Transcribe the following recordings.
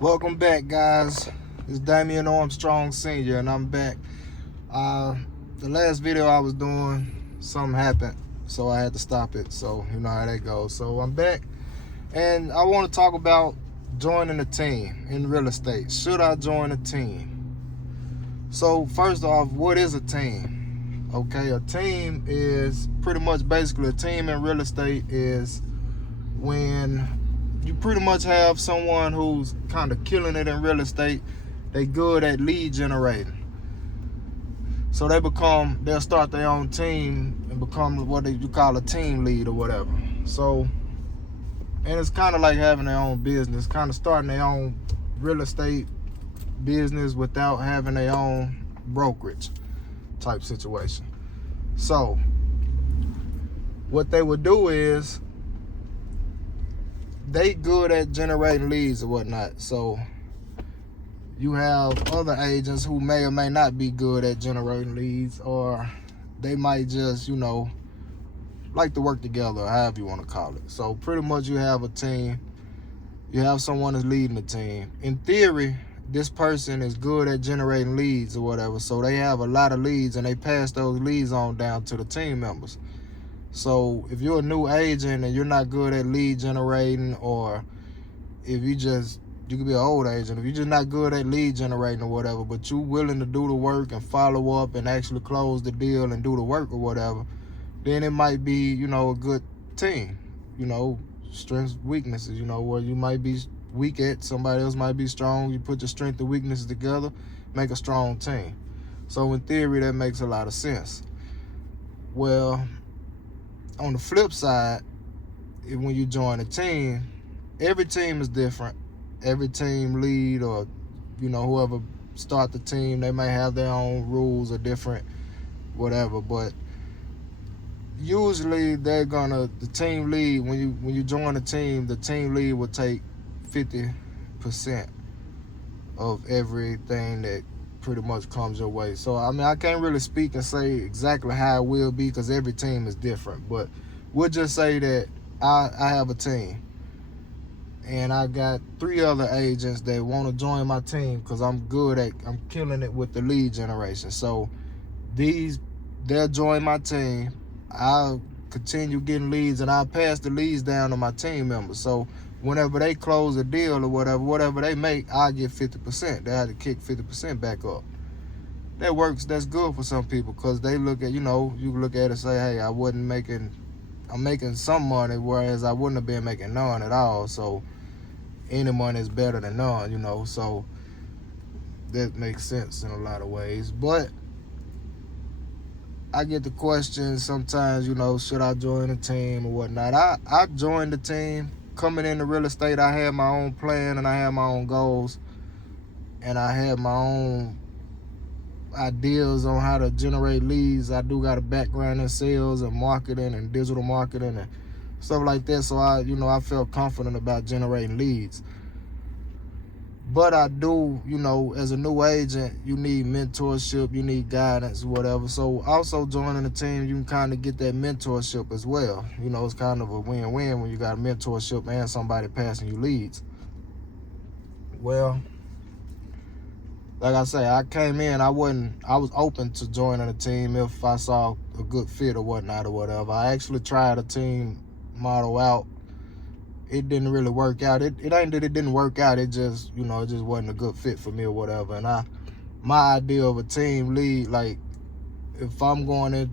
Welcome back, guys. It's Damein.armstrong Sr. and I'm back. The last video I was doing, something happened, so I had to stop it. So you know how that goes. So I'm back, and I want to talk about joining a team in real estate. Should I join a team? So first off, what is a team? Okay, a team is pretty much basically a team in real estate is when you pretty much have someone who's kind of killing it in real estate. They good at lead generating. So they'll start their own team and become what you call a team lead or whatever. So, and it's kind of like having their own business, kind of starting their own real estate business without having their own brokerage type situation. So what they would do is they good at generating leads or whatnot. So you have other agents who may or may not be good at generating leads, or they might just, like to work together, or however you want to call it. So pretty much you have a team. You have someone that's leading the team. In theory, this person is good at generating leads or whatever. So they have a lot of leads and they pass those leads on down to the team members. So if you're a new agent and you're not good at lead generating, or if you could be an old agent, if you're just not good at lead generating or whatever, but you're willing to do the work and follow up and actually close the deal and do the work or whatever, then it might be, a good team. Strengths, weaknesses, where you might be weak at, somebody else might be strong. You put your strength and weaknesses together, make a strong team. So in theory, that makes a lot of sense. Well, on the flip side, when you join a team, every team is different. Every team lead, or whoever start the team, they may have their own rules or different whatever, but usually the team lead, when you join a team, the team lead will take 50% of everything that pretty much comes your way. So I can't really speak and say exactly how it will be, because every team is different, but we'll just say that I have a team and I got 3 other agents that want to join my team because I'm killing it with the lead generation. So they'll join my team. I'll continue getting leads and I'll pass the leads down to my team members. So whenever they close a deal or whatever they make, I get 50%. They have to kick 50% back up. That works. That's good for some people, because they look at, you look at it and say, hey, I'm making some money, whereas I wouldn't have been making none at all. So any money is better than none, so that makes sense in a lot of ways. But I get the question sometimes, should I join a team or whatnot? I joined the team. Coming into real estate, I had my own plan and I had my own goals, and I had my own ideas on how to generate leads. I do got a background in sales and marketing and digital marketing and stuff like that. So I felt confident about generating leads. But I do, as a new agent, you need mentorship, you need guidance, whatever. So also joining the team, you can kind of get that mentorship as well. It's kind of a win-win when you got a mentorship and somebody passing you leads. Well, like I say, I came in, I was open to joining a team if I saw a good fit or whatnot or whatever. I actually tried a team model out. It didn't really work out. It ain't that it didn't work out. It just, it just wasn't a good fit for me or whatever. And my idea of a team lead, like if I'm gonna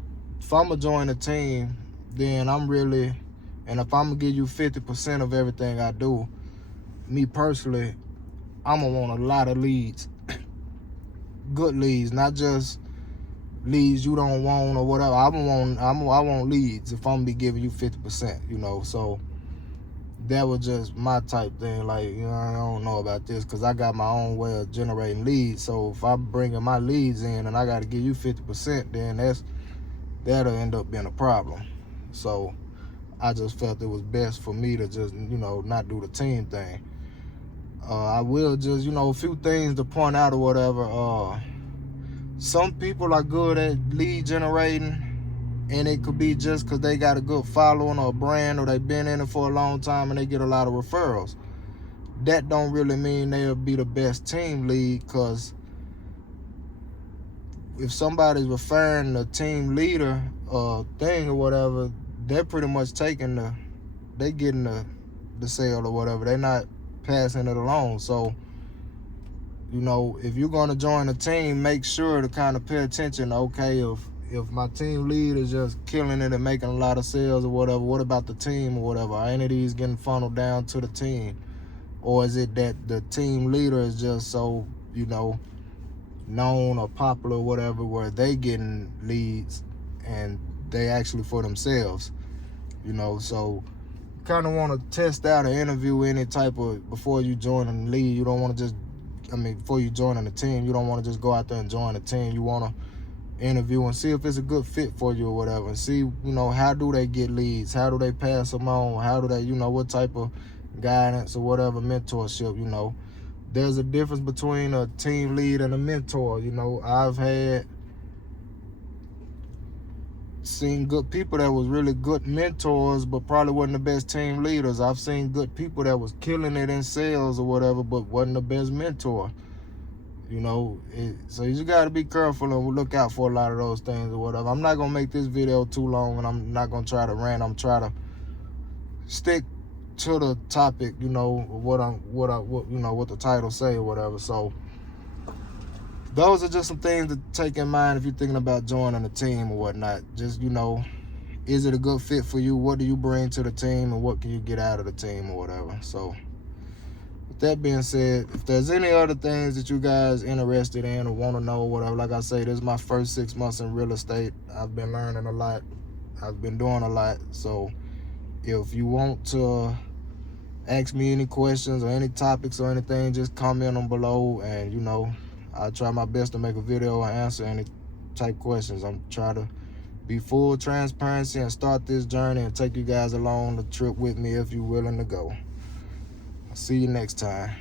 join a team, then and if I'm gonna give you 50% of everything I do, me personally, I'm gonna want a lot of leads. Good leads, not just leads you don't want or whatever. I want leads if I'm gonna be giving you 50%, so that was just my type thing. Like, I don't know about this, because I got my own way of generating leads. So if I'm bringing my leads in and I got to give you 50%, then that'll end up being a problem. So I just felt it was best for me to just, not do the team thing. I will just, a few things to point out or whatever. Some people are good at lead generating, and it could be just because they got a good following or a brand, or they've been in it for a long time and they get a lot of referrals. that don't really mean they'll be the best team lead, because if somebody's referring the team leader thing or whatever, they're pretty much taking they getting the sale or whatever. They're not passing it along. So, you know, if you're going to join a team, make sure to kind of pay attention. Okay, if my team lead is just killing it and making a lot of sales or whatever, what about the team or whatever? Are any of these getting funneled down to the team? Or is it that the team leader is just so, you know, known or popular or whatever, where they getting leads and they actually for themselves, you know? So kind of want to test out or interview any type of, before you join a lead. You don't want to just, before you join the team, you don't want to just go out there and join the team. You want to interview and see if it's a good fit for you or whatever, and see, you know, how do they get leads, how do they pass them on, how do they, you know, what type of guidance or whatever, mentorship, you know. There's a difference between a team lead and a mentor. You know, I've seen good people that was really good mentors, but probably wasn't the best team leaders. I've seen good people that was killing it in sales or whatever, but wasn't the best mentor. You know, so you just got to be careful and look out for a lot of those things or whatever. I'm not going to make this video too long, and I'm not going to try to rant. I'm trying to stick to the topic, you know, what you know, what the title say or whatever. So those are just some things to take in mind if you're thinking about joining a team or whatnot. Just, you know, is it a good fit for you? What do you bring to the team, and what can you get out of the team or whatever? So with that being said, if there's any other things that you guys interested in or want to know or whatever, like I say, this is my first 6 months in real estate. I've been learning a lot. I've been doing a lot. So if you want to ask me any questions or any topics or anything, just comment them below, and, you know, I'll try my best to make a video and answer any type questions. I'm trying to be full transparency and start this journey and take you guys along the trip with me if you're willing to go. I'll see you next time.